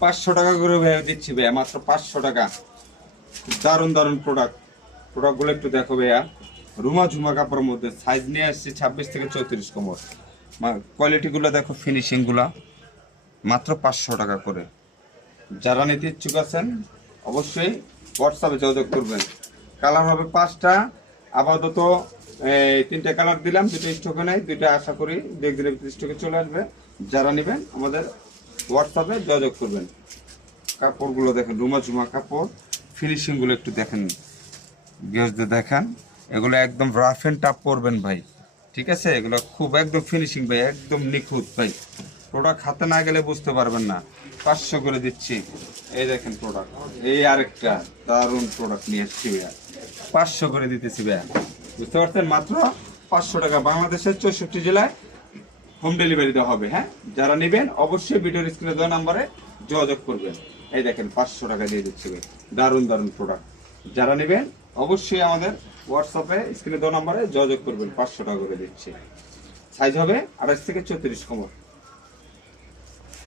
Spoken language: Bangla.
500 টাকা করে ভাইয়া দিচ্ছি ভাইয়া, মাত্র 500 টাকা। দারুণ দারুণ প্রোডাক্টগুলো একটু দেখো ভাইয়া। রুমা ঝুমা কাপড়ের মধ্যে সাইজ নিয়ে আসছি 26 থেকে 34 কোমর। কোয়ালিটিগুলো দেখো, ফিনিশিংগুলো মাত্র 500 টাকা করে। যারা নিতে ইচ্ছুক আছেন অবশ্যই হোয়াটসঅ্যাপে যোগাযোগ করবেন। কালার হবে 5টা, আপাতত 3টে কালার দিলাম, 2টো স্টকে নেই, 2টা আশা করি 2 একদিনের ভিতরে স্টকে চলে আসবে। যারা নেবেন আমাদের হোয়াটসঅ্যাপে যোগাযোগ করবেন। কাপড়গুলো দেখেন, রুমা ঝুমা কাপড়, ফিনিশিংগুলো একটু দেখেন, গেজদের দেখেন। এগুলো একদম রাফ অ্যান্ড টাফ পরবেন ভাই, ঠিক আছে? এগুলো খুব একদম ফিনিশিং ভাই, একদম নিখুঁত ভাই। প্রোডাক্ট হাতে না গেলে বুঝতে পারবেন না। 500 করে দিচ্ছি। এই দেখেন প্রোডাক্ট, এই আরেকটা দারুণ প্রোডাক্ট নিয়ে এসছি ভাইয়া, 500 করে দিতেছি ভাইয়া। বুঝতে পারছেন? মাত্র 500 টাকা। বাংলাদেশের 64 জেলায় হোম ডেলিভারি দেওয়া হবে। হ্যাঁ, যারা নেবেন অবশ্যই ভিডিওর স্ক্রিনে দেওয়া নাম্বারে যোগাযোগ করবেন। এই দেখেন 500 টাকা দিয়ে দিচ্ছি ভাই, দারুণ দারুণ প্রোডাক্ট। যারা নেবেন অবশ্যই আমাদের হোয়াটসঅ্যাপে স্ক্রিনে দেওয়া নাম্বারে যোগাযোগ করবেন। 500 টাকা করে দিচ্ছি। সাইজ হবে 28 থেকে 34 কোমর।